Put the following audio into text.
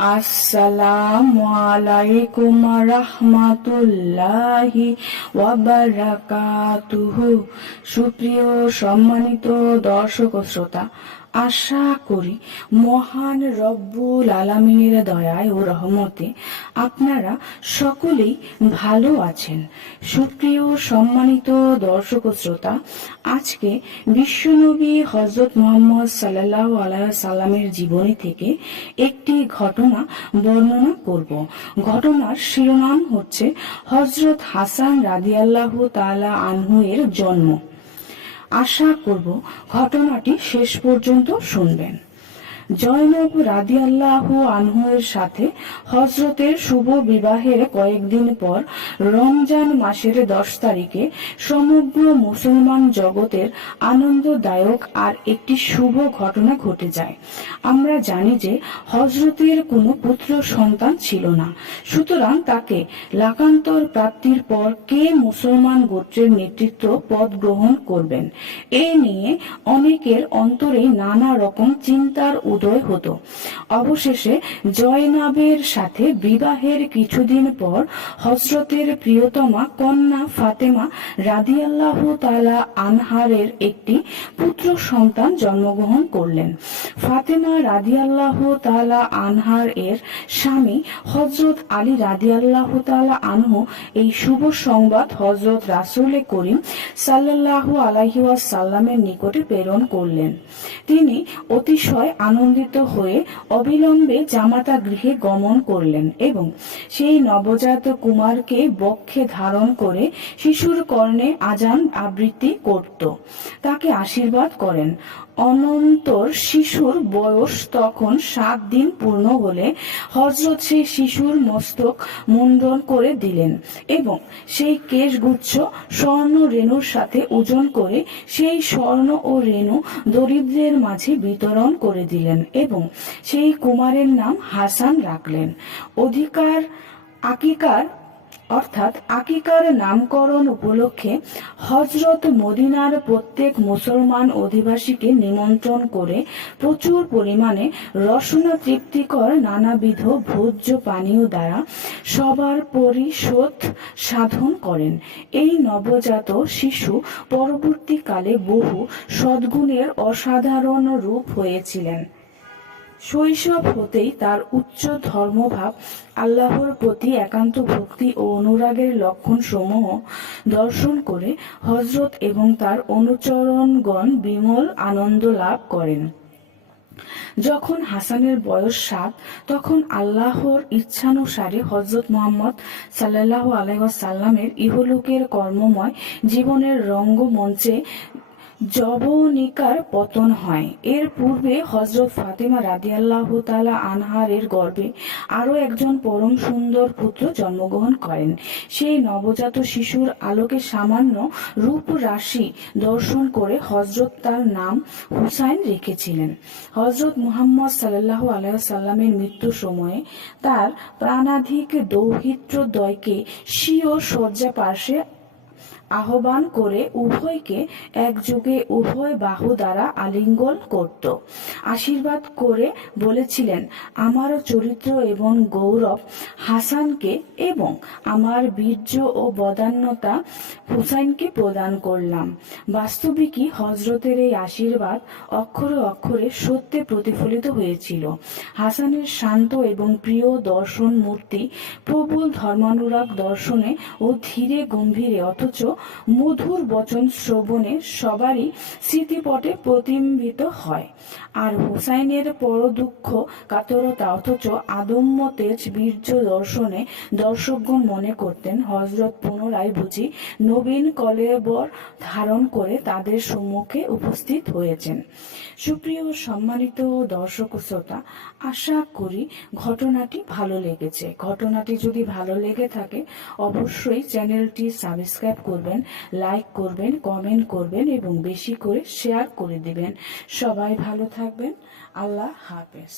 আসসালামু আলাইকুম রাহমাতুল্লাহি ওয়া বারাকাতুহু। সুপ্রিয় সম্মানিত দর্শক ও শ্রোতা, আশা করি মহান রব্বুল আলামিনের দয়ায় ও রহমতে আপনারা সকলেই ভালো আছেন। সুপ্রিয় সম্মানিত দর্শক ও শ্রোতা, আজকে বিশ্বনবী হযরত মুহাম্মদ সাল্লাল্লাহু আলাইহি সাল্লামের জীবনী থেকে একটি ঘটনা বর্ণনা করব। ঘটনার শিরোনাম হচ্ছে হযরত হাসান রাদিয়াল্লাহু তাআলা আনহু এর জন্ম। আশা করব ঘটনাটি শেষ পর্যন্ত শুনবেন। জয়নব রাদিয়াল্লাহু আনহু এর সাথে হযরতের শুভ বিবাহের কয়েকদিন পর রমজান মাসের 10 তারিখে সমগ্র মুসলমান জগতের আনন্দদায়ক আর একটি শুভ ঘটনা ঘটে যায়। আমরা জানি যে হযরতের কোনো পুত্র সন্তান ছিল না, সুতরাং তাকে লাকান্তর প্রাপ্তির পর কে মুসলমান গোত্রের নেতৃত্ব পদ গ্রহণ করবেন এ নিয়ে অনেকের অন্তরে নানা রকম চিন্তার উদয় হতো। অবশেষে জয়নাবের সাথে বিবাহের কিছুদিন পর হযরতের প্রিয়তমা কন্যা ফাতেমা রাদিয়াল্লাহু তাআলা আনহারের একটি পুত্র সন্তান জন্মগ্রহণ করলেন। ফাতেমা রাদিয়াল্লাহু তাআলা আনহার এর স্বামী হযরত আলী রাদিয়াল্লাহু তাআলা আনহু এই শুভ সংবাদ হযরত রাসূল করিম সাল্লাল্লাহু আলাইহি ওয়াসাল্লামের নিকটে প্রেরণ করলেন। তিনি অতিশয় আনন্দিত হয়ে অবিলম্বে জামাতা গৃহে গমন করলেন এবং সেই নবজাত কুমারকে বক্ষে ধারণ করে শিশুর কর্ণে আজান আবৃত্তি করত, তাকে আশীর্বাদ করেন। অনন্তর শিশুর বয়স তখন 7 দিন পূর্ণ হলে হযরত সেই শিশুর মস্তক মুন্ডন করে দিলেন এবং সেই কেশগুচ্ছ স্বর্ণ রেণুর সাথে ওজন করে সেই স্বর্ণ ও রেণু দরিদ্রের মাঝে বিতরণ করে দিলেন এবং সেই কুমারের নাম হাসান রাখলেন। আকিকার নামকরণ উপলক্ষে হযরত মদিনার প্রত্যেক মুসলমান অধিবাসীকে নিমন্ত্রণ করে প্রচুর পরিমাণে রসনা তৃপ্তিকর নানাবিধ ভোজ্য পানীয় দ্বারা সবার পরিশোধ সাধন করেন। এই নবজাত শিশু পরবর্তীকালে বহু সদ্গুণের অসাধারণ রূপ হয়েছিলেন। শৈশব হতেই তার উচ্চ ধর্মভাব, আল্লাহর প্রতি একান্ত ভক্তি ও অনুরাগের লক্ষণ সমূহ দর্শন করে হযরত এবং তার অনুচরণগণ বিমল আনন্দ লাভ করেন। যখন হাসানের বয়স 7, তখন আল্লাহর ইচ্ছানুসারে হযরত মুহাম্মদ সাল্লাল্লাহু আলাইহি ওয়াসাল্লামের ইহলোকের কর্মময় জীবনের রঙ্গমঞ্চে যবনিকার পতন হয়। এর পূর্বে হযরত ফাতেমা রাদিয়াল্লাহু তাআলা আনহার এর গর্ভে আরো একজন পরম সুন্দর পুত্র জন্মগ্রহণ করেন। সেই নবজাত শিশুর আলোকে সামান্য রূপ রাশি দর্শন করে হযরত তার নাম হুসাইন রেখেছিলেন। হযরত মুহাম্মদ সাল্লাল্লাহু আলাইহি ওয়াসাল্লামের মৃত্যুর সময়ে তার প্রাণাধিক দৌহিত্রদ্বয়কে স্বীয় শয্যা পার্শ্বে আহ্বান করে উভয়কে একযোগে উভয় বাহু দ্বারা আলিঙ্গন করত, আশীর্বাদ করে বলেছিলেন, আমার চরিত্র এবং গৌরব হাসানকে এবং আমার বীর্য ও বদান্যতা হুসাইনকে প্রদান করলাম। বাস্তবিকই হযরতের এই আশীর্বাদ অক্ষরে অক্ষরে সত্যে প্রতিফলিত হয়েছিল। হাসানের শান্ত এবং প্রিয় দর্শন মূর্তি প্রবল ধর্মানুরাগ দর্শনে ও ধীরে গম্ভীরে অথচ মধুর বচন শ্রবণে সবারই স্মৃতিপটে প্রতিম্বিত হয়। আর হুসাইনের পরদুঃখ কাতরতা অথচ আদম্য তেজ বীর্য দর্শনে দর্শকগণ মনে করতেন হযরত পুনরায় বুঝি নবীন কলেবর ধারণ করে তাদের সম্মুখে উপস্থিত হয়েছেন। সুপ্রিয় সম্মানিত দর্শক শ্রোতা, আশা করি ঘটনাটি ভালো লেগেছে। ঘটনাটি যদি ভালো লেগে থাকে অবশ্যই চ্যানেলটি সাবস্ক্রাইব করবেন, লাইক করবেন, কমেন্ট করবেন এবং বেশি করে শেয়ার করে দিবেন। সবাই ভালো থাকবেন। আল্লাহ হাফেজ।